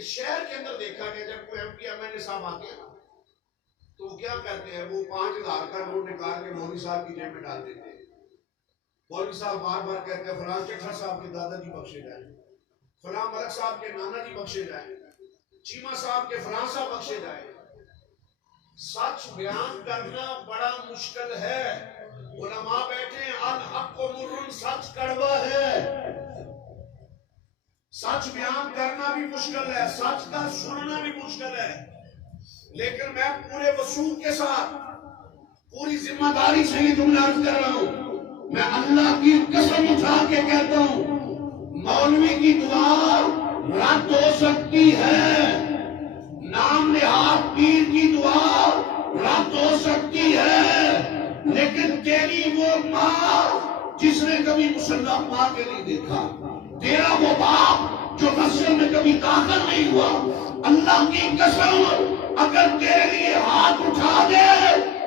کہ شہر کے اندر دیکھا گیا جب کوئی M P M L A صاحب آتے ہیں تو وہ کیا کرتے ہیں، وہ 5,000 کا نوٹ نکال کے مولوی صاحب کی جیب میں ڈال دیتے ہیں. مولوی صاحب بار بار کہتے ہیں فلاں چٹھا صاحب کے دادا جی بخشے جائیں، فلاں ملک صاحب کے نانا جی بخشے جائیں، چیمہ صاحب کے فلاں صاحب بخشے جائیں. سچ بیان کرنا بڑا مشکل ہے. علماء بیٹھے ہیں، الحق مر، سچ کڑوا ہے. سچ بیان کرنا بھی مشکل ہے، سچ کا سننا بھی مشکل ہے. لیکن میں پورے وثوق کے ساتھ پوری ذمہ داری سے یہ جملہ عرض کر رہا ہوں، میں اللہ کی قسم اٹھا کے کہتا ہوں مولوی کی دعا رد ہو سکتی ہے، نام نہاد پیر کی دعا رد ہو سکتی ہے، لیکن تیری وہ ماں جس نے کبھی مسلح ماں کے نہیں دیکھا، تیرا وہ باپ جو مسجد میں کبھی داخل نہیں ہوا، اللہ کی قسم اگر تیرے لیے ہاتھ اٹھا دے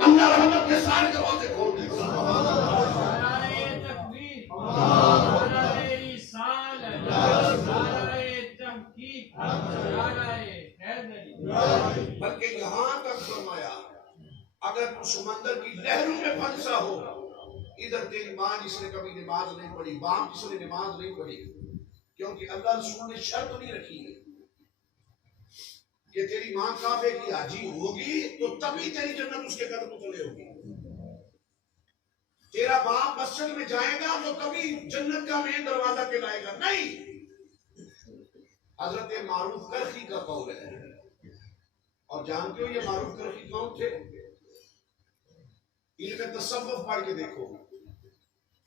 اللہ رحمت کے سارے دروازے کھول دے گا. نعرہ تکبیر، نعرہ رسالت، نعرہ تحقیق، نعرہ حیدری. بلکہ یہاں تک فرمایا اگر تو سمندر کی لہروں میں پھنسا ہو، ادھر تیری ماں جس نے کبھی نماز نہیں پڑھی، باپ جس نے نماز نہیں پڑھی، کیونکہ اللہ رسول نے شرط نہیں رکھی ہے کہ تیری ماں کعبے کی حاجی ہوگی تو تبھی تیری جنت اس کے قدم تلے ہوگی، تیرا باپ مسجد میں جائے گا تو کبھی جنت کا مین دروازہ کھلائے گا نہیں. حضرت معروف کرخی کا قول ہے، اور جانتے ہو یہ معروف کرخی کون تھے؟ علم تصوف پڑھ کے دیکھو،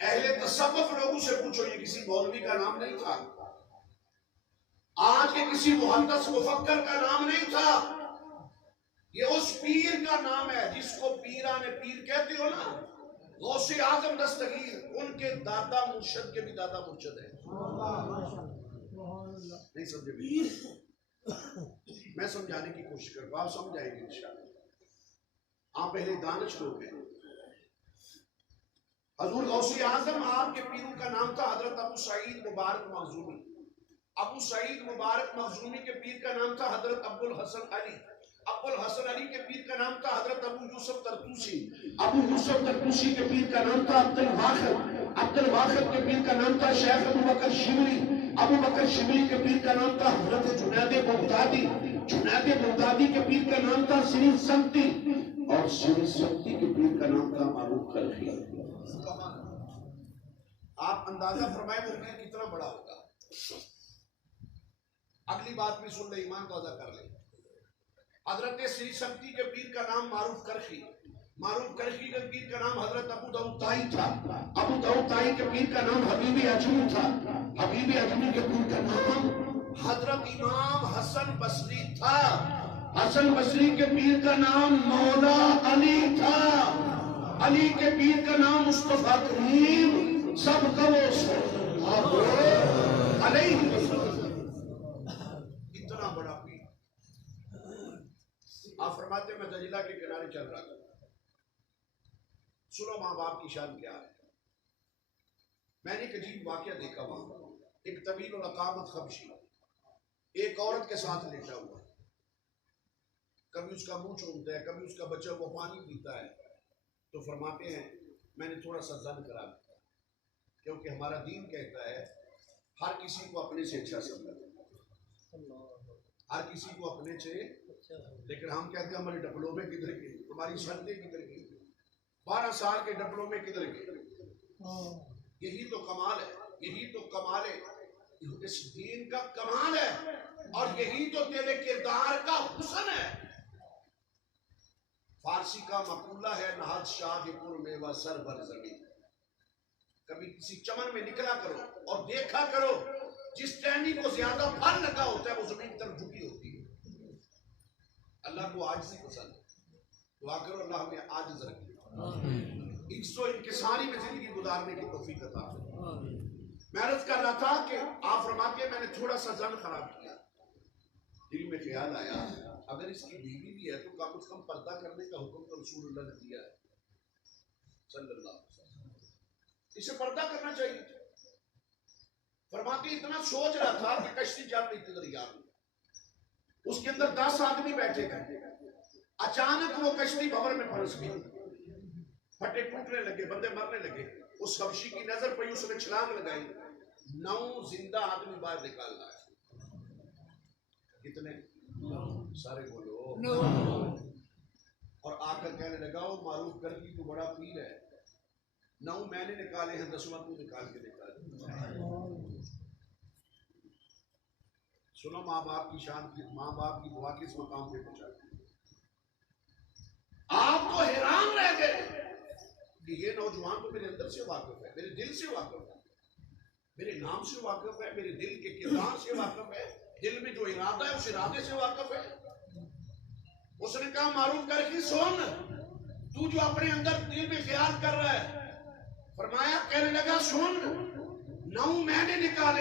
اہل تصوف لوگوں سے پوچھو، یہ کسی مولوی کا نام نہیں تھا، آج کے کسی محدث مفکر کا نام نہیں تھا، یہ اس پیر کا نام ہے جس کو پیران پیر کہتے ہو نا، غوث اعظم دستگیر، ان کے دادا مرشد کے بھی دادا مرشد ہیں. نہیں سمجھے؟ میں سمجھانے کی کوشش کروں، آپ سمجھ آئیں گے انشاءاللہ. آپ پہلے دانش لوگ ہیں. حضور غوث اعظم آپ کے پیروں کا نام تھا حضرت ابو سعید مبارک مخزومی. ابو سعید مبارک مخزومی کے پیر کا نام تھا حضرت ابو الحسن علی. ابو الحسن علی کے پیر کا نام تھا حضرت ابو یوسف ترتوسی. ابو یوسف ترتوسی کے پیر کا نام تھا عبد الواحد. عبد الواحد کے پیر کا نام تھا شیخ ابو بکر شبلی. ابو بکر شبلی کے پیر کا نام تھا حضرت جنید بغدادی. جنید بغدادی کے پیر کا نام تھا سری سمتی، اور سری سمتی کے پیر کا نام تھا معروف کرخی. آپ اندازہ فرمائے وہ پیر کتنا بڑا ہوگا. اگلی بات بھی سن لے، ایمان تازہ کر لے. حضرت سری سمتی کے پیر کا نام معروف کرخی. معروف کرخی کے پیر کا نام حضرت ابو داؤد طائی تھا. ابو داؤد طائی کے پیر کا نام حبیب اجمی تھا. حبیب اجمی کے پیر کا نام حضرت امام حسن بصری تھا. حسن بصری کے پیر کا نام مولا علی تھا. علی کے پیر کا نام مصطفیٰ کریم، سب کا وہ علیہ وسلم. اتنا بڑا پیر. آپ فرماتے ہیں میں دجلہ کے کنارے چل رہا تھا، سنو ماں باپ کی شان کیا ہے. میں نے ایک عجیب واقعہ دیکھا وہاں. ایک طویل القامت خبشی ایک عورت کے ساتھ لیٹا ہوا، کبھی اس کا منہ چومتا ہے، کبھی اس کا بچہ وہ پانی پیتا ہے. تو فرماتے ہیں میں نے تھوڑا سا زن کرا دیا، کیونکہ ہمارا دین کہتا ہے ہر کسی کو اپنے سے اچھا سمجھو، ہر کسی کو اپنے سے. لیکن ہم کہتے ہیں ہمارے ڈپلوں میں کدھر گئے، تمہاری شرطیں کدھر گئی، 12 سال کے ڈپلوں میں کدھر گئے. یہی تو کمال ہے، یہی تو کمال ہے، اس دین کا کمال ہے، اور یہی تو تیرے کردار کا حسن ہے. فارسی کا مقولہ ہے نہاد شاہ پور میوہ سر بر زمین. کبھی کسی چمن میں نکلا کرو اور دیکھا کرو جس ٹہنی کو زیادہ پھل لگا ہوتا ہے وہ زمین کی طرف جھکی ہوتی ہے. اللہ کو عاجزی پسند ہے. دعا کرو اللہ ہمیں عاجز رکھے، عجز و انکساری میں زندگی گزارنے کی توفیق عطا فرمائے. میں عرض کر رہا تھا کہ آپ فرماتے ہیں میں نے تھوڑا سا زن خراب کیا. دل میں خیال آیا اگر اس کی بیوی بھی ہے تو کم از کم پردہ کرنے کا حکم تو رسول اللہ نے دیا ہے صلی اللہ علیہ وسلم، اسے پردہ کرنا چاہیے. فرماتے اتنا سوچ رہا تھا کہ کشتی چل رہی تھی دریا میں. اس کے اندر 10 آدمی بیٹھے گئے. اچانک وہ کشتی بھور میں پھنس گئی, پھٹے ٹوٹنے لگے, بندے مرنے لگے. اس حبشی کی نظر پہ اس نے چھلانگ لگائی, 9 زندہ آدمی باہر نکال لائے. کتنے؟ سارے بولو. اور آ کر کہنے لگا وہ معروف کر کی تو بڑا پیر ہے, 9 میں نے نکالے ہیں, 10واں تو نکال کے نکال. سنو ماں باپ کی شان کی, ماں باپ کی دعا کس مقام پہ پہنچاتی ہے. آپ تو حیران رہ گئے کہ یہ نوجوان تو میرے اندر سے واقف ہے, میرے دل سے واقف ہے, میرے نام سے واقف ہے, میرے دل کے کردار سے واقف ہے, دل میں جو ارادہ ہے اس ارادے سے واقف ہے. اس نے کہا معروف کر کے سن, تو جو اپنے اندر دل میں خیال کر رہا ہے. فرمایا, کہنے لگا سن, 9 میں نے نکالے